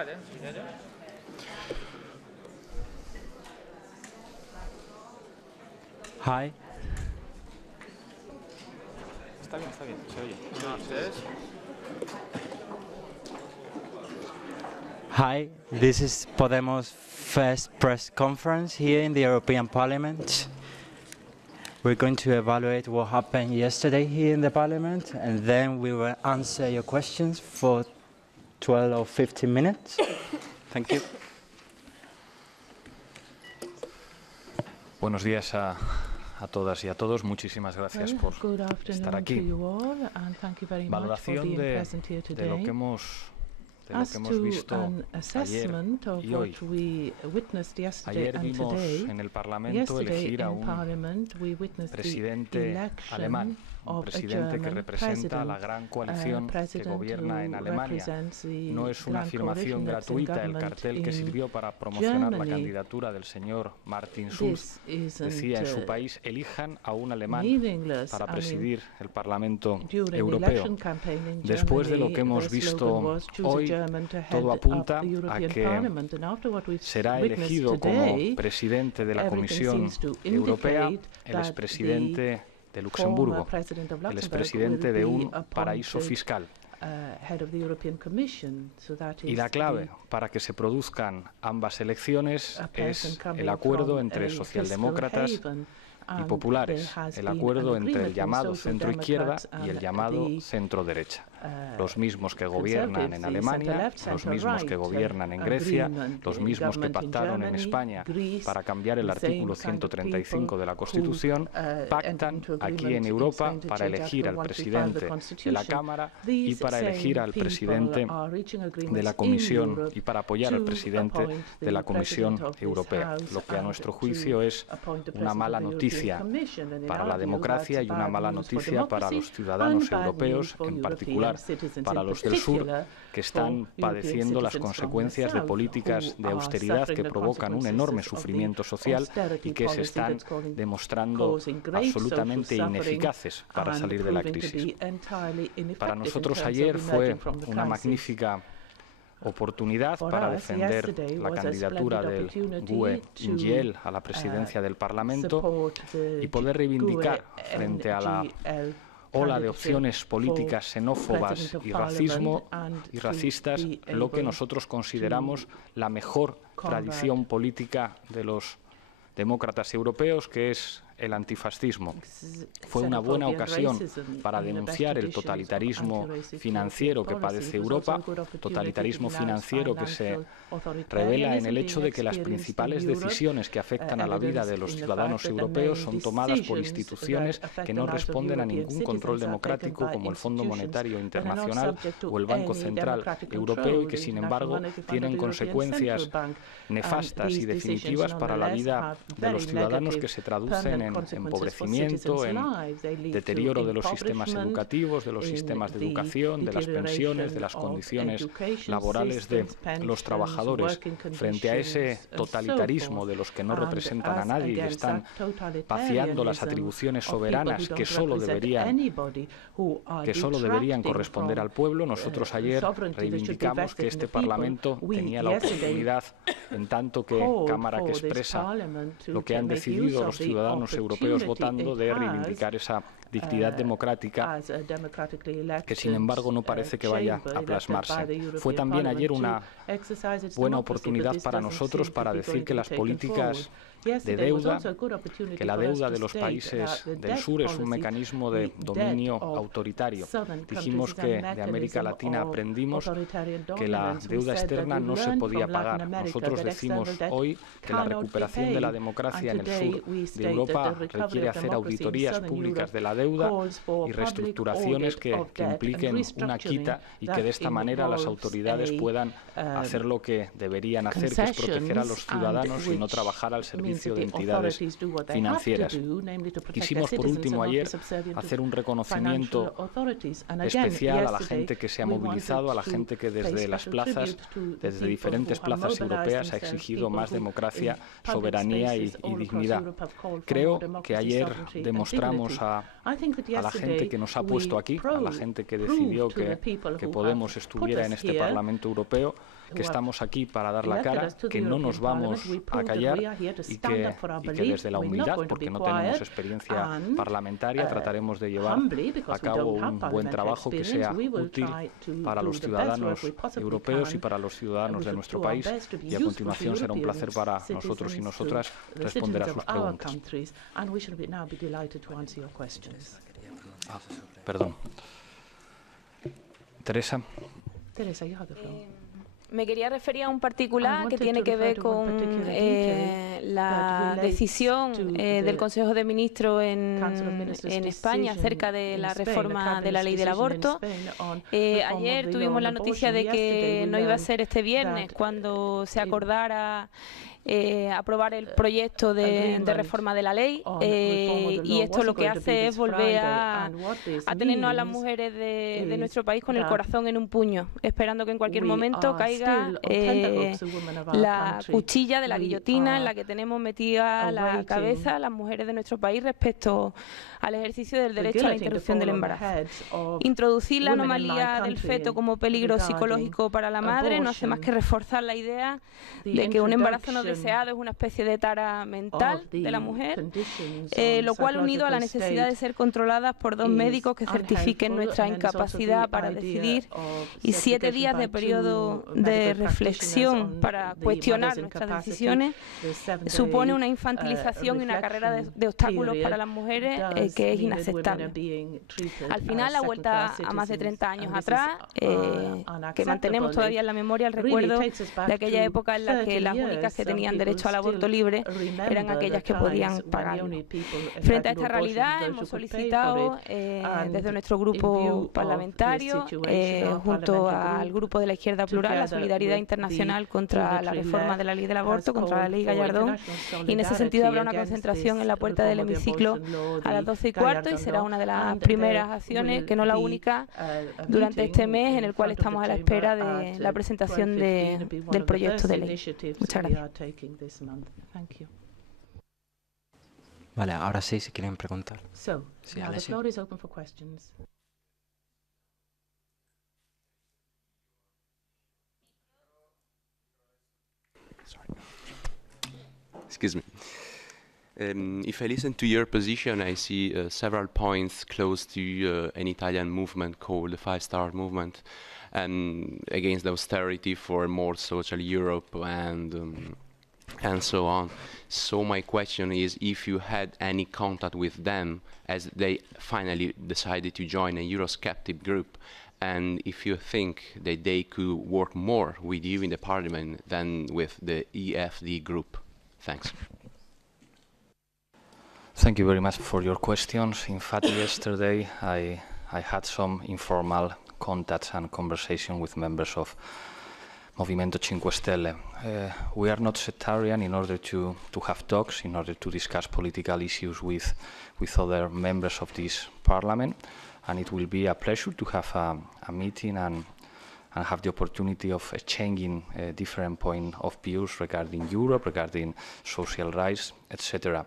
Hi. Está bien, se oye. Hi, this is Podemos' first press conference here in the European Parliament. We're going to evaluate what happened yesterday here in the Parliament, and then we will answer your questions for 12 or 15 minutes. Thank you. Buenos días a todas y a todos. Muchísimas gracias por estar aquí. Valoración de lo que hemos visto ayer y hoy. Ayer vimos en el Parlamento elegir a un presidente alemán, un presidente que representa a la gran coalición que gobierna en Alemania. No es una afirmación gratuita. El cartel que sirvió para promocionar la candidatura del señor Martin Schulz decía en su país: elijan a un alemán para presidir el Parlamento Europeo. Después de lo que hemos visto hoy, todo apunta a que será elegido como presidente de la Comisión Europea el expresidente de Luxemburgo, el expresidente de un paraíso fiscal. Y la clave para que se produzcan ambas elecciones es el acuerdo entre socialdemócratas y populares, el acuerdo entre el llamado centro-izquierda y el llamado centro-derecha. Los mismos que gobiernan en Alemania, los mismos que gobiernan en Grecia, los mismos que pactaron en España para cambiar el artículo 135 de la Constitución, pactan aquí en Europa para elegir al presidente de la Cámara y para elegir al presidente de la Comisión y para apoyar al presidente de la Comisión Europea, lo que a nuestro juicio es una mala noticia para la democracia y una mala noticia para los ciudadanos europeos, en particular para los del sur, que están padeciendo las consecuencias de políticas de austeridad que provocan un enorme sufrimiento social y que se están demostrando absolutamente ineficaces para salir de la crisis. Para nosotros ayer fue una magnífica oportunidad para defender la candidatura del GUE NGL a la presidencia del Parlamento y poder reivindicar frente a la ola de opciones políticas xenófobas y racistas lo que nosotros consideramos la mejor tradición política de los demócratas europeos, que es el antifascismo. Fue una buena ocasión para denunciar el totalitarismo financiero que padece Europa, totalitarismo financiero que se revela en el hecho de que las principales decisiones que afectan a la vida de los ciudadanos europeos son tomadas por instituciones que no responden a ningún control democrático, como el Fondo Monetario Internacional o el Banco Central Europeo, y que sin embargo tienen consecuencias nefastas y definitivas para la vida de los ciudadanos, que se traducen en empobrecimiento, en deterioro de los sistemas educativos, de los sistemas de educación, de las pensiones, de las condiciones laborales de los trabajadores. Frente a ese totalitarismo de los que no representan a nadie y están vaciando las atribuciones soberanas que solo deberían corresponder al pueblo, nosotros ayer reivindicamos que este Parlamento tenía la oportunidad, en tanto que Cámara que expresa lo que han decidido los ciudadanos europeos votando, de reivindicar esa dignidad democrática que sin embargo no parece que vaya a plasmarse. Fue también ayer una buena oportunidad para nosotros para decir que las políticas de deuda, que la deuda de los países del sur es un mecanismo de dominio autoritario. Dijimos que de América Latina aprendimos que la deuda externa no se podía pagar. Nosotros decimos hoy que la recuperación de la democracia en el sur de Europa requiere hacer auditorías públicas de la deuda y reestructuraciones que impliquen una quita, y que de esta manera las autoridades puedan hacer lo que deberían hacer, que es proteger a los ciudadanos y no trabajar al servicio de entidades financieras. Quisimos, por último, ayer hacer un reconocimiento especial a la gente que se ha movilizado, a la gente que desde las plazas, desde diferentes plazas europeas, ha exigido más democracia, soberanía y dignidad. Creo creo que ayer demostramos a la gente que nos ha puesto aquí, a la gente que decidió que Podemos estuviera en este Parlamento Europeo, que estamos aquí para dar la cara, que no nos vamos a callar y que desde la humildad, porque no tenemos experiencia parlamentaria, trataremos de llevar a cabo un buen trabajo que sea útil para los ciudadanos europeos y para los ciudadanos de nuestro país. Y a continuación será un placer para nosotros y nosotras responder a sus preguntas. Perdón. Teresa. Me quería referir a un particular que tiene que ver con la decisión del Consejo de Ministros en España acerca de la reforma de la ley del aborto. Ayer tuvimos la noticia de que no iba a ser este viernes cuando se acordara aprobar el proyecto de reforma de la ley, y esto lo que hace es volver a tenernos a las mujeres de nuestro país con el corazón en un puño, esperando que en cualquier momento caiga la cuchilla de la guillotina en la que tenemos metida la cabeza las mujeres de nuestro país respecto al ejercicio del derecho a la interrupción del embarazo. Introducir la anomalía del feto como peligro psicológico para la madre no hace más que reforzar la idea de que un embarazo no deseado es una especie de tara mental de la mujer, lo cual unido a la necesidad de ser controladas por dos médicos que certifiquen nuestra incapacidad para decidir y 7 días de periodo de reflexión para cuestionar nuestras decisiones, supone una infantilización y una carrera de obstáculos para las mujeres que es inaceptable. Al final, la vuelta a más de 30 años atrás, que mantenemos todavía en la memoria el recuerdo de aquella época en la que las únicas que tenían derecho al aborto libre eran aquellas que podían pagarlo. Frente a esta realidad, hemos solicitado desde nuestro grupo parlamentario, junto al grupo de la Izquierda Plural, la solidaridad internacional contra la reforma de la ley del aborto, contra la ley Gallardón, y en ese sentido habrá una concentración en la puerta del hemiciclo a las 12:15 y será una de las primeras acciones, que no la única, durante este mes en el cual estamos a la espera de la presentación del proyecto de ley. Muchas gracias. Vale, ahora sí, si quieren preguntar. Sí, the floor is open for questions. Sorry. Excuse me. If I listen to your position, I see several points close to an Italian movement called the Five Star Movement, and against the austerity for more social Europe and so on. So my question is, if you had any contact with them as they finally decided to join a Eurosceptic group, and if you think that they could work more with you in the parliament than with the EFD group. Thanks. Thank you very much for your questions. In fact, yesterday I had some informal contacts and conversation with members of Movimento 5 Stelle. We are not sectarian in order to have talks, in order to discuss political issues with other members of this parliament, and it will be a pleasure to have a meeting and have the opportunity of exchanging different point of views regarding Europe, regarding social rights, etc.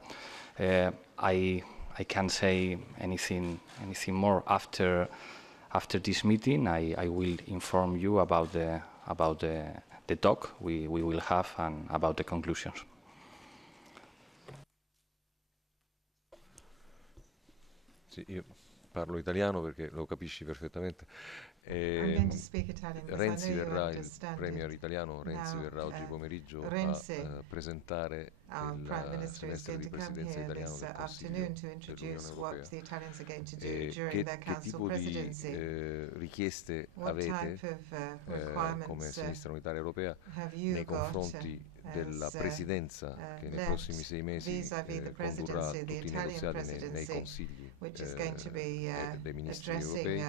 I can't say anything more after this meeting. I will inform you about the talk we will have and about the conclusions. Sì, io parlo italiano perché lo capisci perfettamente. Renzi verrà, il premier italiano Renzi verrà oggi pomeriggio a presentare il semestre di presidenza italiano del Consiglio dell'Unione Europea. Che tipo di richieste avete come Sinistra Unitaria Europea nei confronti della Presidenza che nei prossimi 6 mesi condurrà tutti i negoziati nei Consigli dei ministri europei,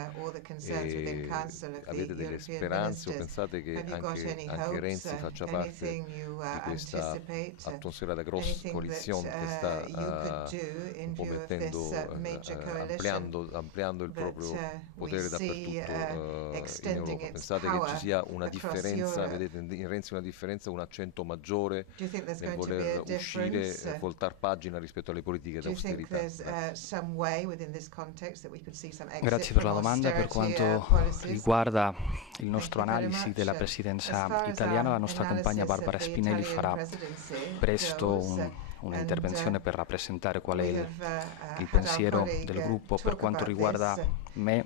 avete delle speranze o pensate che anche Renzi faccia parte di questa atmosfera da grossa coalizione che sta un po' ampliando il proprio potere dappertutto in Europa? Pensate che ci sia una differenza, vedete in Renzi una differenza, un accento maggiore nel voler uscire, voltar pagina rispetto alle politiche d'austerità? Grazie per la domanda. Per quanto riguarda il nostro analisi della presidenza italiana, la nostra compagna Barbara Spinelli farà presto una intervenzione per rappresentare qual è il pensiero del gruppo. Per quanto riguarda me,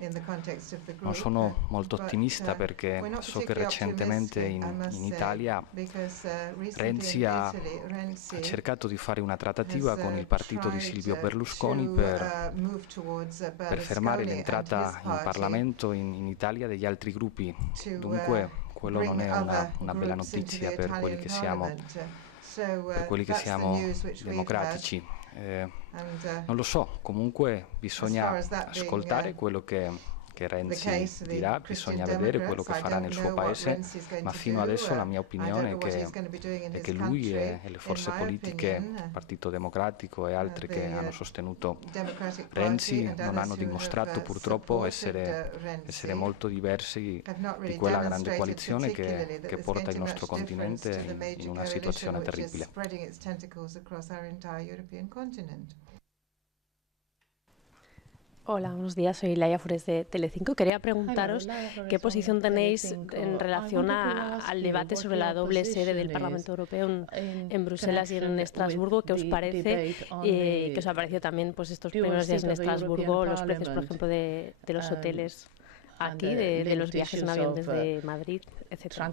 non sono molto ottimista perché so che recentemente in Italia Renzi ha cercato di fare una trattativa con il partito di Silvio Berlusconi per fermare l'entrata in Parlamento in Italia degli altri gruppi. Dunque quello non è una bella notizia per quelli che siamo democratici. Non lo so, comunque bisogna ascoltare quello che Renzi dirà, bisogna vedere quello che farà nel suo paese, ma fino adesso la mia opinione è che lui e le forze politiche, il Partito Democratico e altre che hanno sostenuto Renzi non hanno dimostrato purtroppo essere molto diversi di quella grande coalizione che porta il nostro continente in una situazione terribile. Hola, buenos días. Soy Laia Fures de Telecinco. Quería preguntaros qué posición tenéis en relación al debate sobre la doble sede del Parlamento Europeo en Bruselas y en Estrasburgo. ¿Qué os parece? ¿Qué os ha parecido también pues, estos primeros días en Estrasburgo, los precios, por ejemplo, de los hoteles aquí, de los viajes en avión desde Madrid, etcétera?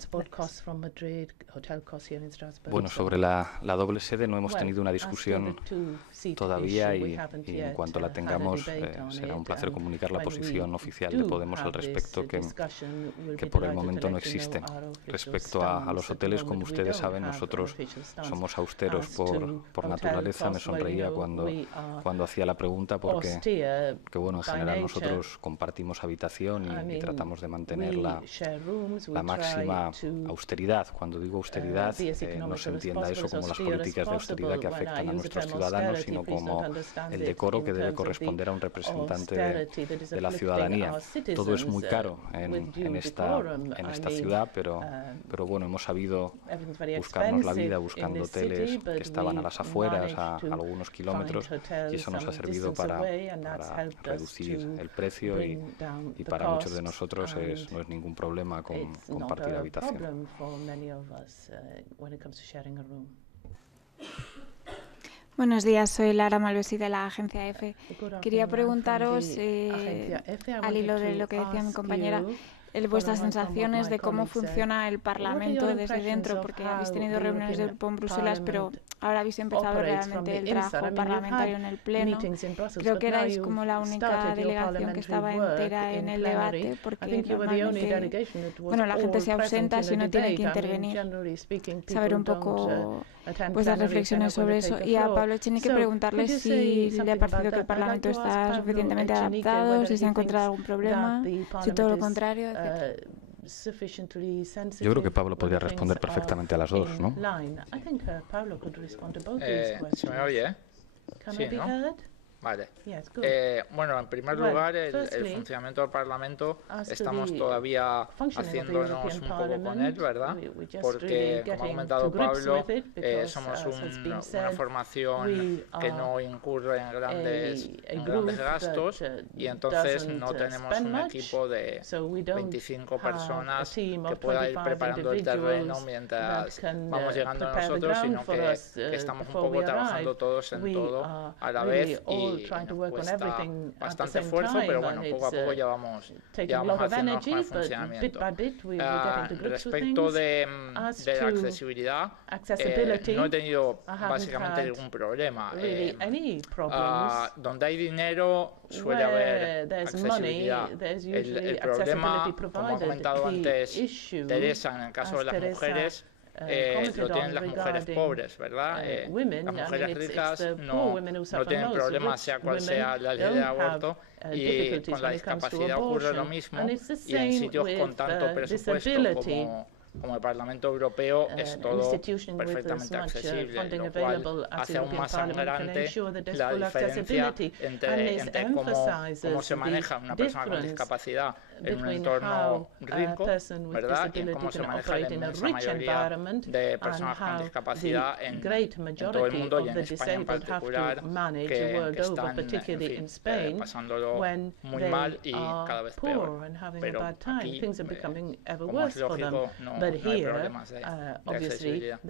Bueno, sobre la doble sede no hemos tenido una discusión todavía y en cuanto la tengamos será un placer comunicar la posición oficial de Podemos al respecto que por el momento no existe. Respecto a los hoteles, como ustedes saben, nosotros somos austeros por naturaleza. Me sonreía cuando hacía la pregunta porque que bueno, en general nosotros compartimos habitación y tratamos de mantener la máxima austeridad. Cuando digo austeridad, no se entienda eso como las políticas de austeridad que afectan a nuestros ciudadanos, sino como el decoro que debe corresponder a un representante de la ciudadanía. Todo es muy caro en esta ciudad, pero bueno, hemos sabido buscarnos la vida buscando hoteles que estaban a las afueras, a algunos kilómetros, y eso nos ha servido para reducir el precio y para muchos de nosotros no es ningún problema compartir habitación. Buenos días, soy Lara Malvesi de la agencia EFE. Quería preguntaros, al hilo de lo que decía mi compañera, vuestras sensaciones de cómo funciona el Parlamento desde dentro, porque habéis tenido reuniones del grupo en Bruselas, pero ahora habéis empezado realmente el trabajo parlamentario en el Pleno. Creo que erais como la única delegación que estaba entera en el debate, porque normalmente, bueno, la gente se ausenta si no tiene que intervenir. Saber un poco vuestras reflexiones sobre eso. Y a Pablo Echenique preguntarle si le ha parecido que el Parlamento está suficientemente adaptado, si se ha encontrado algún problema, si todo lo contrario, etc. Yo creo que Pablo podría responder perfectamente a las dos, ¿no? ¿Se me oye? Sí, ¿no? Vale. Bueno, en primer lugar, el funcionamiento del Parlamento estamos todavía haciéndonos un poco con él, ¿verdad? Porque, como ha comentado Pablo, somos una formación que no incurre en grandes gastos y entonces no tenemos un equipo de 25 personas que pueda ir preparando el terreno mientras vamos llegando nosotros, sino que estamos un poco trabajando todos en todo a la vez y nos cuesta bastante esfuerzo, pero bueno, poco a poco ya vamos haciendo con el funcionamiento. Respecto de la accesibilidad, no he tenido básicamente ningún problema. Donde hay dinero suele haber accesibilidad. El problema, como ha comentado antes Teresa, en el caso de las mujeres, lo tienen las mujeres pobres, ¿verdad? Las mujeres ricas no tienen problemas, sea cual sea la ley de aborto, y con la discapacidad ocurre lo mismo, y en sitios con tanto presupuesto como el Parlamento Europeo es todo perfectamente accesible, lo cual hace aún más sangrante la diferencia entre cómo se maneja una persona con discapacidad en un entorno rico, ¿verdad? Y en cómo se maneja la inmensa mayoría de personas con discapacidad en todo el mundo y en España en particular, que están, en fin, pasándolo muy mal y cada vez peor. Pero aquí, como es lógico, no hay problemas de accesibilidad.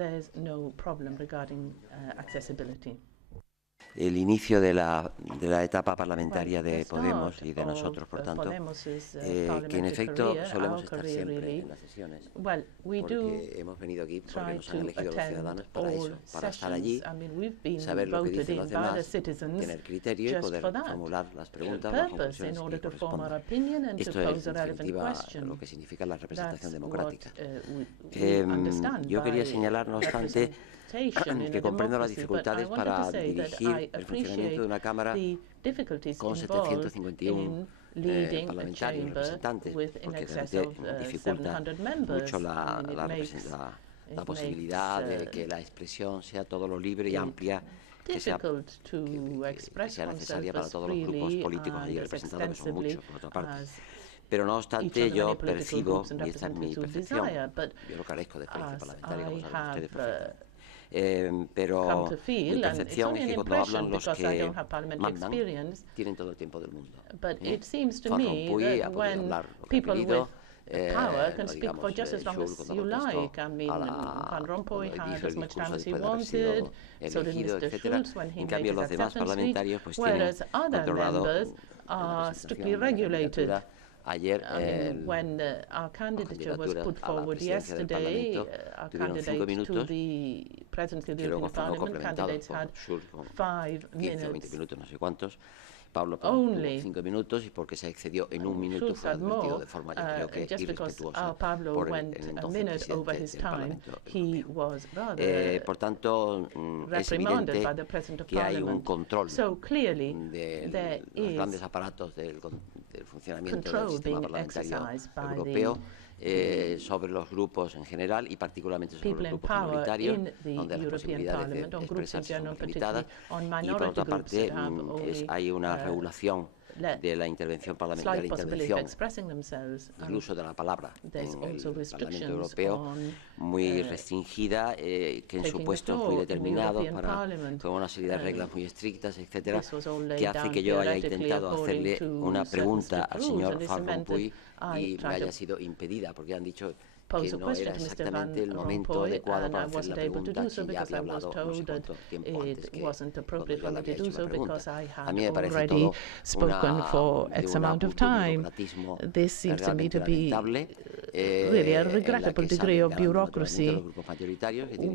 El inicio de la etapa parlamentaria de Podemos y de nosotros, por tanto, que en efecto solemos estar siempre en las sesiones, porque hemos venido aquí porque nos han elegido los ciudadanos para eso, para estar allí, saber lo que dicen los demás, tener criterio y poder formular las preguntas o las conclusiones que correspondan. Esto es, en definitiva, lo que significa la representación democrática. Yo quería señalar, no obstante, que comprendo las dificultades para dirigir el funcionamiento de una Cámara con 751 parlamentarios, representantes, porque realmente dificulta mucho la posibilidad de que la expresión sea todo lo libre y amplia que sea necesaria para todos los grupos políticos allí representados, que son muchos, por otra parte. Pero no obstante, yo percibo, y esta es mi percepción, yo lo carezco de experiencia parlamentaria, como saben ustedes perfectamente, pero mi percepción es que cuando hablan los que mandan, tienen todo el tiempo del mundo. Van Rompuy ha podido hablar lo que ha querido, no digamos, Schulz cuando contestó a Van Rompuy dijo el discurso después de haber sido elegido, etc. En cambio, los demás parlamentarios pues tienen controlado la presentación. Ayer, la candidatura a la presidencia del Parlamento tuvieron 5 minutos, que luego fueron complementados por Schulz con 15 o 20 minutos, no sé cuántos. Pablo tuvo 5 minutos y porque se excedió en 1 minuto fue advertido de forma, yo creo que irrespetuosa por el entonces presidente del Parlamento. Por tanto, es evidente que hay un control de los grandes aparatos del funcionamiento del sistema parlamentario europeo sobre los grupos en general y particularmente sobre los grupos minoritarios, donde las posibilidades de expresarse son limitadas, y por otra parte hay una regulación de la intervención parlamentaria, de la intervención, el uso de la palabra en el Parlamento Europeo, muy restringida, que en supuestos muy determinados, con una serie de reglas muy estrictas, etcétera, que hace que yo haya intentado hacerle una pregunta al señor Van Rompuy y me haya sido impedida, porque han dicho que no era exactamente el momento adecuado para hacer la pregunta, que ya había hablado no sé cuánto tiempo antes que cuando yo le había hecho la pregunta. A mí me parece todo un burocratismo realmente lamentable, really a regrettable degree of bureaucracy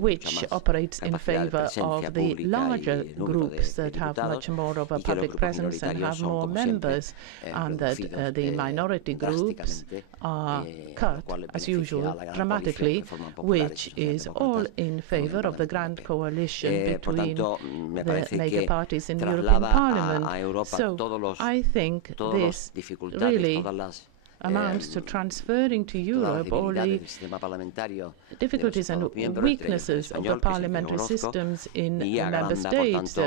which operates in favor of the larger groups that have much more of a public presence and have more members, and that the minority groups are cut, as usual, dramatically, which is all in favor of the grand coalition between the major parties in the European Parliament. So I think this really amounts to transferring to Europe all the difficulties and weaknesses of the parliamentary systems in member states,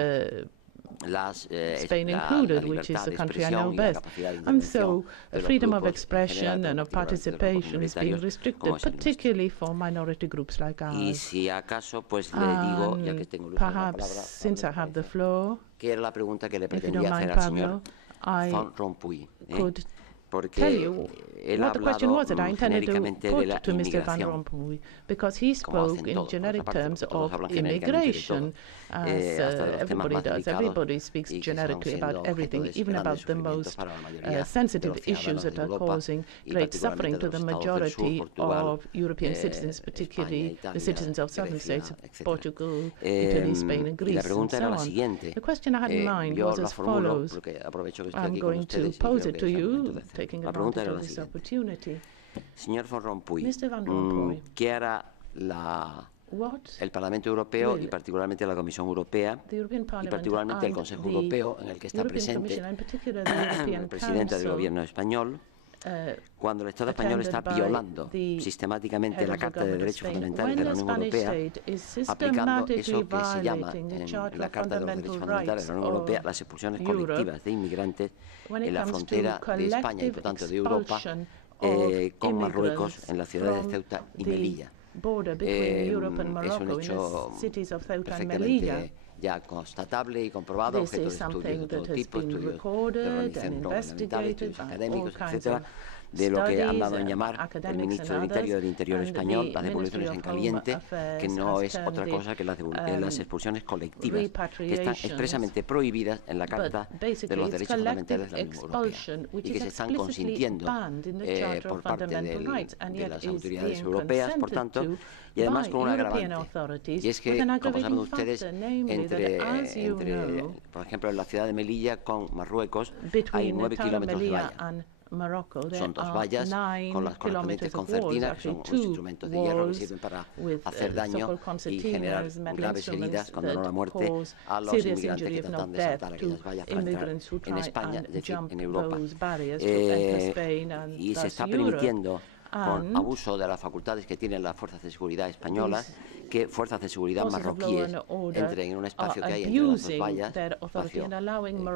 Spain included, which is the country I know best. And so the freedom of expression and of participation is being restricted, particularly for minority groups like ours. Perhaps, since I have the floor, if you don't mind, Pablo, I could tell you what the question was that I intended to put to Mr. Van Rompuy, because he spoke in generic terms of immigration, as everybody does. Everybody speaks generically about everything, even about the most sensitive issues that are causing great suffering to the majority of European citizens, particularly the citizens of southern states of Portugal, Italy, Spain and Greece, and so on. The question I had in mind was as follows. I'm going to pose it to you, taking advantage of this opportunity. Señor Van Rompuy, Mr. Van Rompuy, ¿qué hará el Parlamento Europeo y particularmente la Comisión Europea y particularmente el Consejo Europeo, en el que está presente el presidente del Gobierno español, cuando el Estado español está violando sistemáticamente la Carta de Derechos Fundamentales de la Unión Europea, aplicando eso que se llama en la Carta de los Derechos Fundamentales de la Unión Europea las expulsiones colectivas de inmigrantes en la frontera de España y por tanto de Europa con Marruecos en las ciudades de Ceuta y Melilla. Es un hecho perfectamente ya constatable y comprobado, objeto de estudios de todo tipo, estudios de organizaciones no gubernamentales, estudios académicos, etcétera, de lo que han dado en llamar el ministro del Interior español las devoluciones en caliente, que no es otra cosa que las expulsiones colectivas, que están expresamente prohibidas en la Carta de los Derechos Fundamentales de la Unión Europea y que se están consintiendo por parte de las autoridades europeas, por tanto, y además con un agravante. Y es que, como saben ustedes, por ejemplo, en la ciudad de Melilla con Marruecos hay 9 kilómetros de valla. Son 2 vallas con las correspondientes concertinas, que son unos instrumentos de hierro que sirven para hacer daño y generar graves heridas, cuando no la muerte, a los inmigrantes que tratan de saltar aquellas vallas para entrar en España, es decir, en Europa. Y se está permitiendo, con abuso de las facultades que tienen las fuerzas de seguridad españolas, que fuerzas de seguridad marroquíes entren en un espacio que hay entre las 2 vallas, espacio que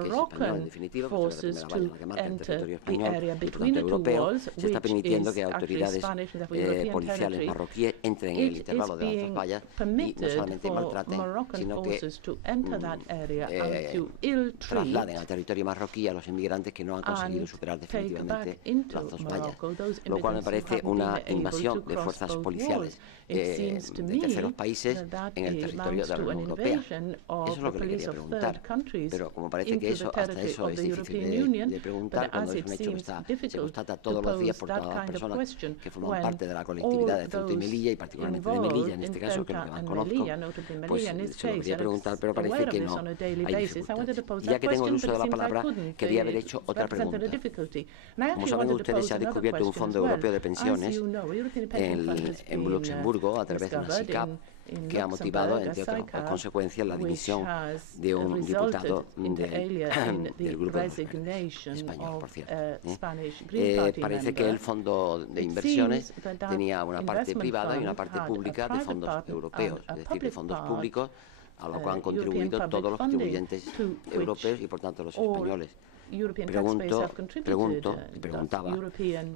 es español en definitiva, porque es la primera valla que marca el territorio español y por tanto europeo. Se está permitiendo que autoridades policiales marroquíes entren en el intervalo de las 2 vallas y no solamente maltraten, sino que trasladen al territorio marroquí a los inmigrantes que no han conseguido superar definitivamente las 2 vallas, lo cual me parece una invasión de fuerzas policiales de terceros países en el territorio de la Unión Europea. Eso es lo que le quería preguntar, pero como parece que hasta eso es difícil de preguntar cuando es un hecho que se constata todos los días por todas las personas que forman parte de la colectividad de Ceuta y Melilla y particularmente de Melilla en este caso, que es lo que más conozco, pues se lo quería preguntar, pero parece que no hay dificultades. Ya que tengo el uso de la palabra, quería haber hecho otra pregunta. Como saben ustedes, se ha descubierto un fondo europeo de pensiones en Luxemburgo a través de una SICAP que ha motivado, entre otras consecuencias, la dimisión de un diputado del grupo español, por cierto. Parece que el fondo de inversiones tenía una parte privada y una parte pública de fondos europeos, es decir, de fondos públicos a lo cual han contribuido todos los contribuyentes europeos y, por tanto, los españoles. Preguntaba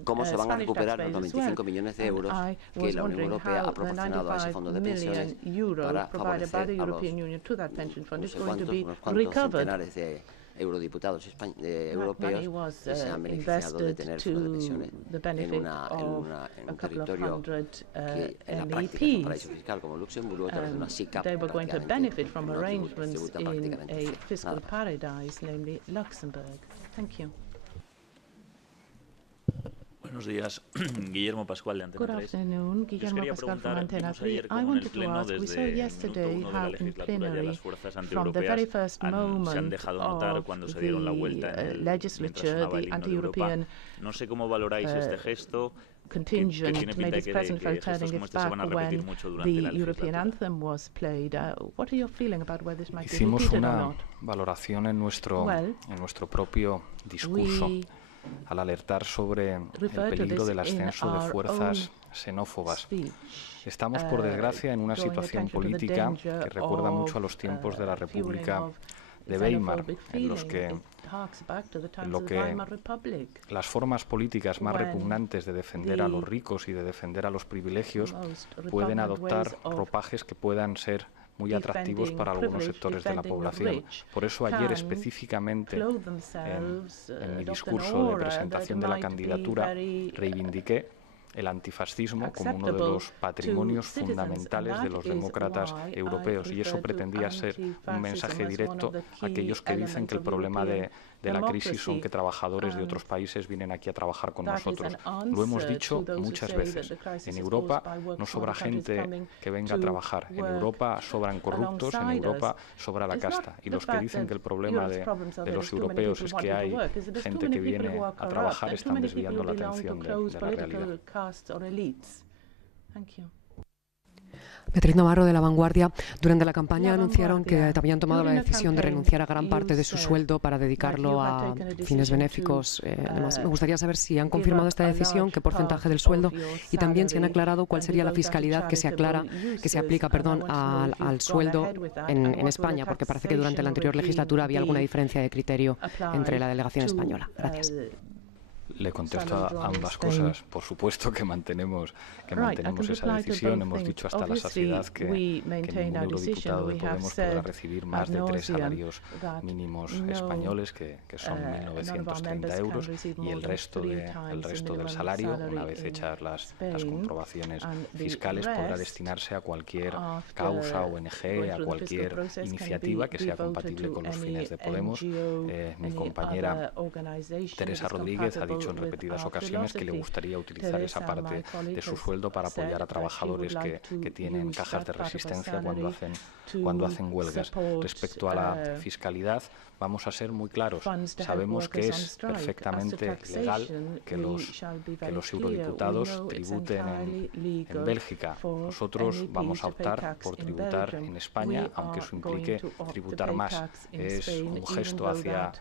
cómo se van a recuperar los 95 millones de euros que la Unión Europea ha proporcionado a ese fondo de pensiones para favorecer a los unos cuantos centenares de eurodiputados europeos que se han beneficiado de tener fondos de pensiones en un territorio que en la práctica es un paraíso fiscal como Luxemburgo, a través de una SICAP prácticamente Buenos días, Guillermo Pascual de Antena 3. Guillermo Pascual from Antena 3. I wanted to ask, we saw yesterday how in plenary, from the very first moment of the legislature, the anti-European no sé cómo valoráis este gesto contingent made its present by turning its back when the European anthem was played. What are you feeling about whether this might be repeated or not? Hicimos una valoración en nuestro propio discurso al alertar sobre el peligro del ascenso de fuerzas xenófobas. Estamos, por desgracia, en una situación política que recuerda mucho a los tiempos de la República de Weimar, en lo que las formas políticas más repugnantes de defender a los ricos y de defender a los privilegios pueden adoptar ropajes que puedan ser muy atractivos para algunos sectores de la población. Por eso ayer específicamente en mi discurso de presentación de la candidatura reivindiqué el antifascismo como uno de los patrimonios fundamentales de los demócratas europeos, y eso pretendía ser un mensaje directo a aquellos que dicen que el problema de la crisis son que trabajadores de otros países vienen aquí a trabajar con nosotros. Lo hemos dicho muchas veces. En Europa no sobra gente que venga a trabajar. En Europa sobran corruptos, en Europa sobra la casta. Y los que dicen que el problema de los europeos es que hay gente que viene a trabajar están desviando la atención de la realidad. Beatriz Navarro, de La Vanguardia. Durante la campaña anunciaron que habían tomado la decisión de renunciar a gran parte de su sueldo para dedicarlo a fines benéficos. Además, me gustaría saber si han confirmado esta decisión, qué porcentaje del sueldo, y también si han aclarado cuál sería la fiscalidad que se aplica al sueldo en España, porque parece que durante la anterior legislatura había alguna diferencia de criterio entre la delegación española. Gracias. Le contesto a ambas cosas. Por supuesto que mantenemos esa decisión. Hemos dicho hasta la saciedad que ningún eurodiputado de Podemos podrá recibir más de 3 salarios mínimos españoles, que son 1.930 euros, y el resto del salario, una vez hechas las comprobaciones fiscales, podrá destinarse a cualquier causa, ONG, a cualquier iniciativa que sea compatible con los fines de Podemos. Mi compañera Teresa Rodríguez ha dicho en repetidas ocasiones que le gustaría utilizar esa parte de su sueldo para apoyar a trabajadores que tienen cajas de resistencia cuando hacen huelgas. Respecto a la fiscalidad, vamos a ser muy claros. Sabemos que es perfectamente legal que los eurodiputados tributen en Bélgica. Nosotros vamos a optar por tributar en España, aunque eso implique tributar más. Es un gesto hacia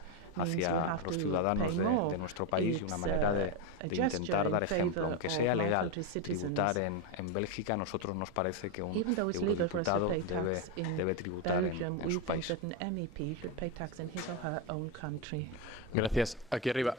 los ciudadanos de nuestro país y una manera de intentar dar ejemplo. Aunque sea legal tributar en Bélgica, a nosotros nos parece que un eurodiputado debe tributar en su país. Gracias. Aquí arriba.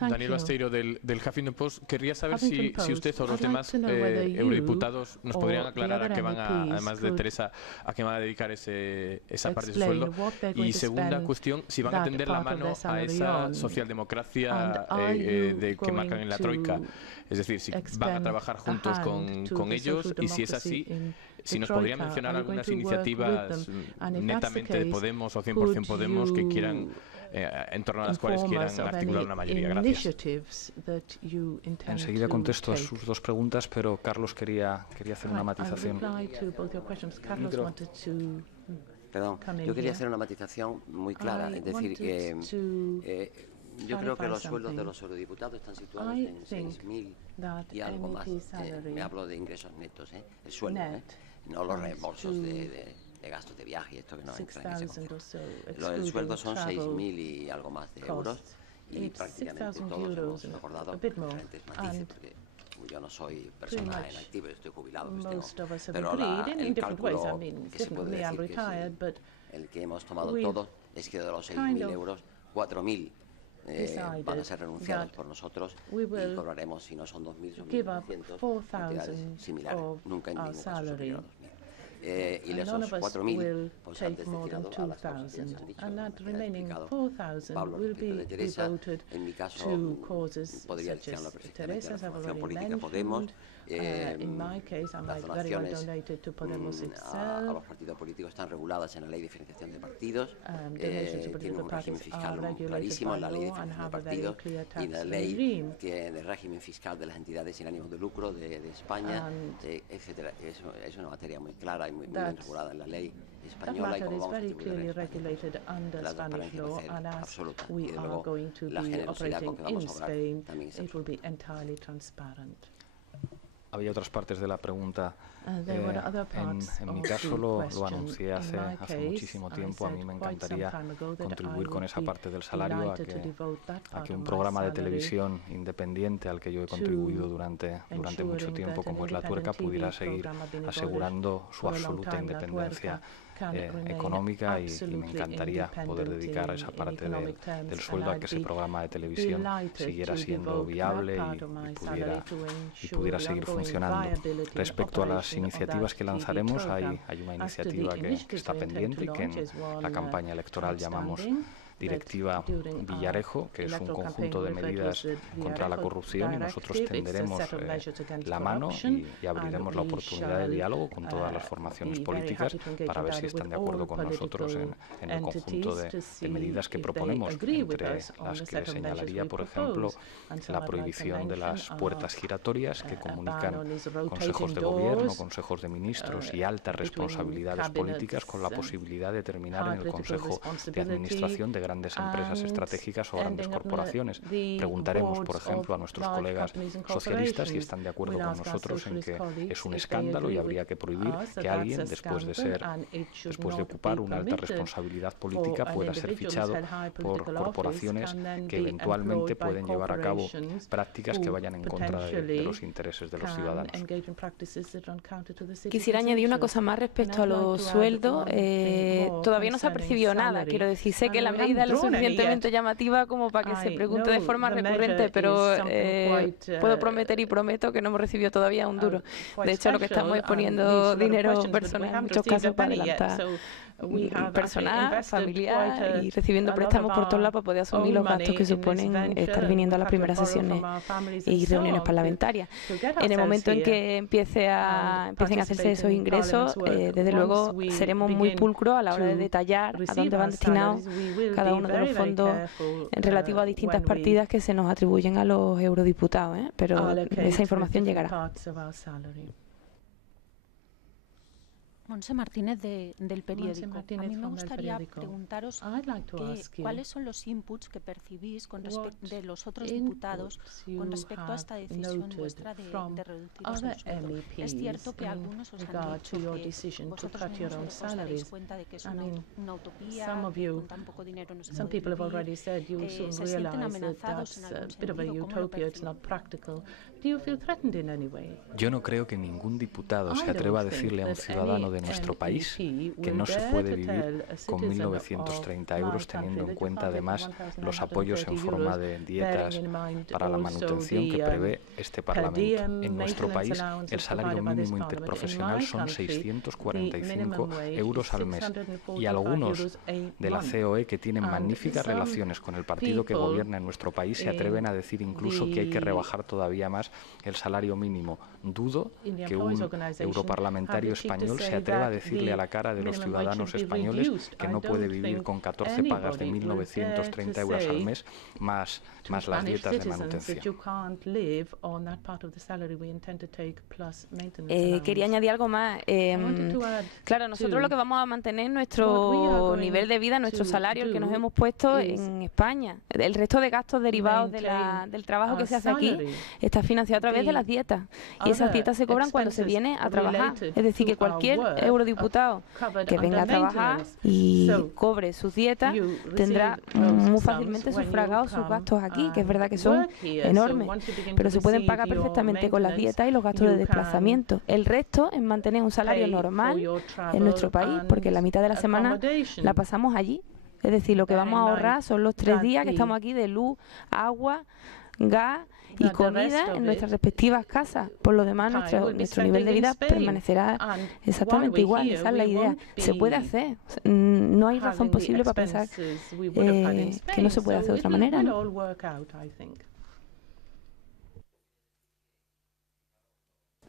Daniel Basteiro, del Huffington Post. Querría saber si usted o los demás eurodiputados nos podrían aclarar a qué van además de Teresa, a qué van a dedicar esa parte de su sueldo. Y segunda cuestión, si van a tender la mano a esa socialdemocracia que marcan en la Troika. Es decir, si van a trabajar juntos con ellos, y si es así, si nos podrían mencionar algunas iniciativas netamente de Podemos o 100% Podemos que quieran, en torno a las cuales quieran articular una mayoría. Gracias. Enseguida contesto a sus dos preguntas, pero Carlos quería hacer una matización. Perdón, yo quería hacer una matización muy clara, es decir, que yo creo que los sueldos de los eurodiputados están situados en 6.000 y algo más. Me hablo de ingresos netos, el sueldo, no los reembolsos de gastos de viaje y esto que no entra en ese concepto. El sueldo son 6.000 y algo más de euros, y prácticamente todos hemos acordado diferentes matices, porque yo no soy persona en activo, estoy jubilado, pero el cálculo que se puede decir que es el que hemos tomado todos es que de los 6.000 euros, 4.000 van a ser renunciados por nosotros y cobraremos, si no son 2.000, son 1.900 cantidades similares, nunca en ningún caso superior a 2.000. Y esos 4.000 pues han destinado a las causas que han dicho, Pablo, respecto de Teresa. En mi caso podría destinarlo perfectamente a la formación política Podemos, las donaciones a los partidos políticos están reguladas en la ley de diferenciación de partidos, tiene un régimen fiscal clarísimo en la ley de diferenciación de partidos y la ley de régimen fiscal de las entidades sin ánimo de lucro de España, etcétera. Es una materia muy clara y muy bien regulada en la ley española, y como vamos a distribuir la transparencia va a ser absoluta, y de luego la generosidad con que vamos a obrar también es absoluta. Había otras partes de la pregunta. En mi caso lo anuncié hace muchísimo tiempo. A mí me encantaría contribuir con esa parte del salario a que un programa de televisión independiente al que yo he contribuido durante mucho tiempo, como es La Tuerca, pudiera seguir asegurando su absoluta independencia económica, y me encantaría poder dedicar esa parte del sueldo a que ese programa de televisión siguiera siendo viable y pudiera seguir funcionando. Respecto a las iniciativas que lanzaremos, hay una iniciativa que está pendiente y que en la campaña electoral llamamos Directiva Villarejo, que es un conjunto de medidas contra la corrupción, y nosotros tenderemos la mano y abriremos la oportunidad de diálogo con todas las formaciones políticas para ver si están de acuerdo con nosotros en el conjunto de medidas que proponemos, entre las que señalaría, por ejemplo, la prohibición de las puertas giratorias que comunican consejos de gobierno, consejos de ministros y altas responsabilidades políticas con la posibilidad de terminar en el Consejo de Administración de grandes empresas estratégicas o grandes corporaciones. Preguntaremos, por ejemplo, a nuestros colegas socialistas si están de acuerdo con nosotros en que es un escándalo y habría que prohibir que alguien, después de ocupar una alta responsabilidad política, pueda ser fichado por corporaciones que eventualmente pueden llevar a cabo prácticas que vayan en contra de los intereses de los ciudadanos. Quisiera añadir una cosa más respecto a los sueldos. Todavía no se ha percibido nada. Quiero decir, sé que la medida es lo suficientemente llamativa como para que se pregunte de forma recurrente, pero puedo prometer y prometo que no hemos recibido todavía un duro. De hecho, lo que estamos es poniendo dinero personal en muchos casos para adelantar personal, familiar y recibiendo préstamos por todos lados para poder asumir los gastos que suponen estar viniendo a las primeras sesiones y reuniones parlamentarias. En el momento en que empiecen a hacerse esos ingresos, desde luego seremos muy pulcros a la hora de detallar a dónde van destinados cada uno de los fondos relativos a distintas partidas que se nos atribuyen a los eurodiputados, pero esa información llegará. Monse Martínez del periódico. A mí me gustaría preguntaros cuáles son los inputs que percibís de los otros diputados con respecto a esta decisión vuestra de reduciros el sueldo. Es cierto que algunos os han dicho que vosotros mismos os daréis cuenta de que es una utopía, con tan poco dinero no se puede vivir. ¿Se sienten amenazados en algún sentido? ¿Cómo lo perciben? Yo no creo que ningún diputado se atreva a decirle a un ciudadano de nuestro país que no se puede vivir con 1.930 euros, teniendo en cuenta además los apoyos en forma de dietas para la manutención que prevé este Parlamento. En nuestro país el salario mínimo interprofesional son 645 euros al mes y algunos de la COE, que tienen magníficas relaciones con el partido que gobierna en nuestro país, se atreven a decir incluso que hay que rebajar todavía más el salario mínimo. Dudo que un europarlamentario español se atreva a decirle a la cara de los ciudadanos españoles que no puede vivir con 14 pagas de 1.930 euros al mes más las dietas de manutención. Quería añadir algo más. Claro, nosotros lo que vamos a mantener es nuestro nivel de vida, nuestro salario, el que nos hemos puesto en España. El resto de gastos derivados del trabajo que se hace aquí está financiado a través de las dietas. Y esas dietas se cobran cuando se viene a trabajar. Es decir, que cualquier eurodiputado que venga a trabajar y cobre sus dietas tendrá muy fácilmente sufragados sus gastos aquí, que es verdad que son enormes, pero se pueden pagar perfectamente con las dietas y los gastos de desplazamiento. El resto es mantener un salario normal en nuestro país, porque la mitad de la semana la pasamos allí. Es decir, lo que vamos a ahorrar son los 3 días que estamos aquí de luz, agua, gas y comida en nuestras respectivas casas. Por lo demás, nuestro nivel de vida permanecerá exactamente igual. Esa es la idea. Se puede hacer. No hay razón posible para pensar que no se puede hacer de otra manera, ¿no?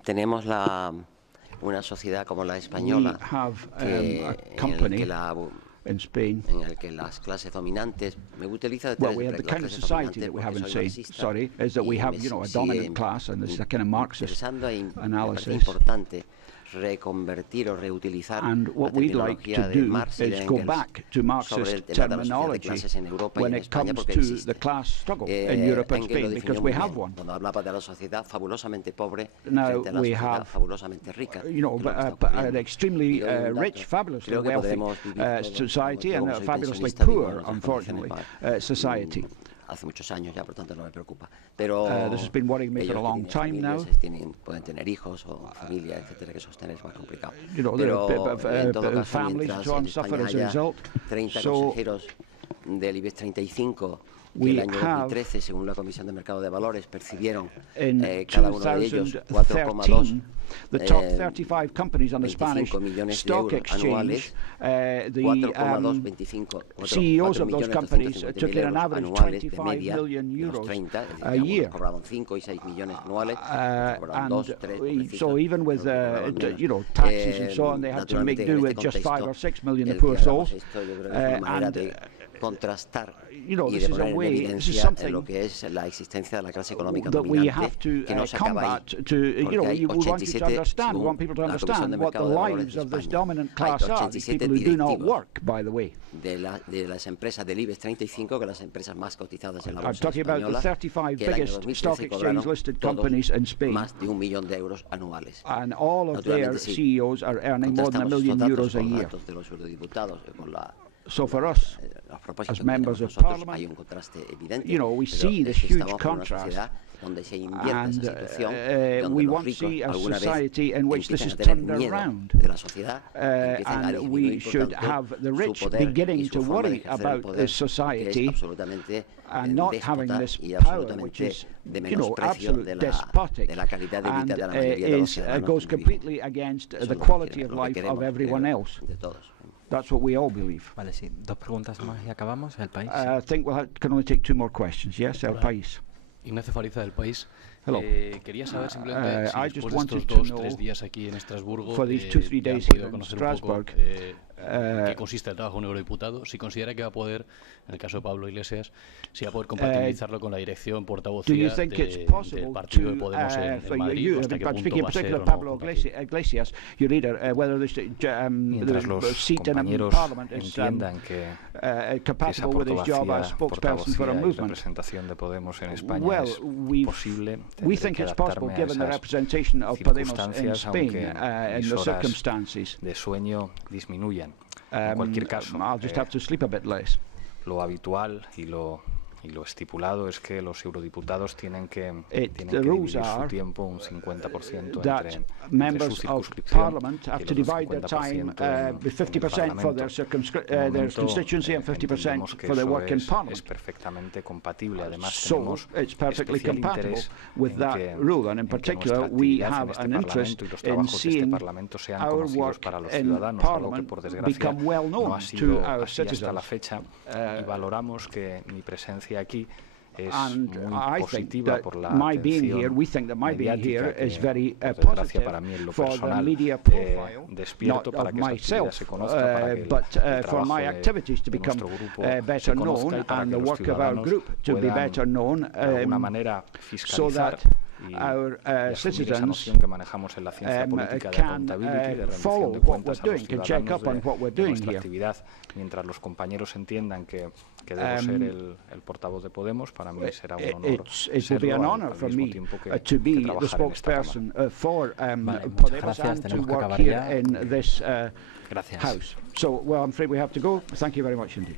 Tenemos una sociedad como la española en el que las clases dominantes, me utiliza well, we have the kind of society that we have in Spain, sorry, is that we have, a dominant class, and this is a kind of Marxist analysis. Reconvertir o reutilizar and what we'd like to do is go back to Marxist terminology when it comes to the class struggle in Europe and Spain, because we have one. Cuando hablaba de la sociedad fabulosamente pobre now frente a la sociedad fabulosamente rica. An extremely rich, fabulously wealthy society and a fabulously poor, unfortunately, society. Hace muchos años ya, por tanto no me preocupa. Pero this has been worrying me for a long time now. Pueden tener hijos o familia, etcétera, que sostener es más complicado. The families and so on suffer as a result. 30 consejeros del IBEX 35 que el año 2013, según la Comisión de Mercado de Valores, percibieron cada uno de ellos 4,2 the top 35 companies on the Spanish stock exchange, the CEOs of those companies took in an average 25 million euros a year. And so even with taxes and so on, they had to make do with just 5 or 6 million, the poor souls. And contrastar y de poner en evidencia lo que es la existencia de la clase económica dominante que no se acaba ahí, porque hay 87, según la Comisión de Mercado de Valores de España, hay 87 directivos de las empresas del IBEX 35, que las empresas más cotizadas en la bolsa española, que el año 2013 cobraron todos más de 1 millón de euros anuales. Naturalmente, si contrastamos estos datos con datos de los eurodiputados, con la los propósitos que tenemos nosotros, hay un contraste evidente, pero estamos en una sociedad donde se invierte esa situación, donde los ricos alguna vez empiezan a tener miedo de la sociedad, empiezan a disminuir, por tanto, su poder y su forma de ejercer el poder, que es absolutamente déspota y absolutamente de menosprecio de la calidad de vida de la mayoría de los ciudadanos. Goes completely against the quality of life of everyone else. That's what we all believe. Vale, sí. 2 preguntas más y acabamos. El País. I think we can only take 2 more questions. Yes, El País. Ignacio Fariza, del País. Quería saber simplemente si después de estos 2-3 días aquí en Estrasburgo han podido conocer un poco qué consiste el trabajo de un eurodiputado, si considera que va a poder, en el caso de Pablo Iglesias, si va a poder compatibilizarlo con la dirección portavocía del partido de Podemos en Madrid, hasta qué punto va a ser o no compatible. Mientras los compañeros entiendan que esa portavocía y representación de Podemos en España es posible, tendré que adaptarme a esas circunstancias, aunque mis horas de sueño disminuyan. En cualquier caso, lo habitual y lo estipulado es que los eurodiputados tienen que dividir su tiempo un 50% entre su circunscripción y el otro 50% for their constituency and 50% for their work in Parliament. Es perfectamente compatible. Además, tenemos especial interés en que nuestra actividad en este Parlamento y los trabajos de este Parlamento sean conocidos para los ciudadanos, algo que por desgracia no ha sido así hasta la fecha, y valoramos que mi presencia aquí es muy positiva por la atención mediática que, por desgracia para mí en lo personal, despierto para que esa actividad se conozca, para que el trabajo de nuestro grupo se conozca y para que los ciudadanos puedan de alguna manera fiscalizar y asumir esa noción que manejamos en la ciencia política de accountability, de rendición de cuentas a los ciudadanos de nuestra actividad. Mientras los compañeros entiendan que debo ser el portavoz de Podemos, para mí será un honor serlo, al mismo tiempo que trabajar en esta Cámara. Podemos and to work here in this House. So, well, I'm afraid we have to go. Thank you very much indeed.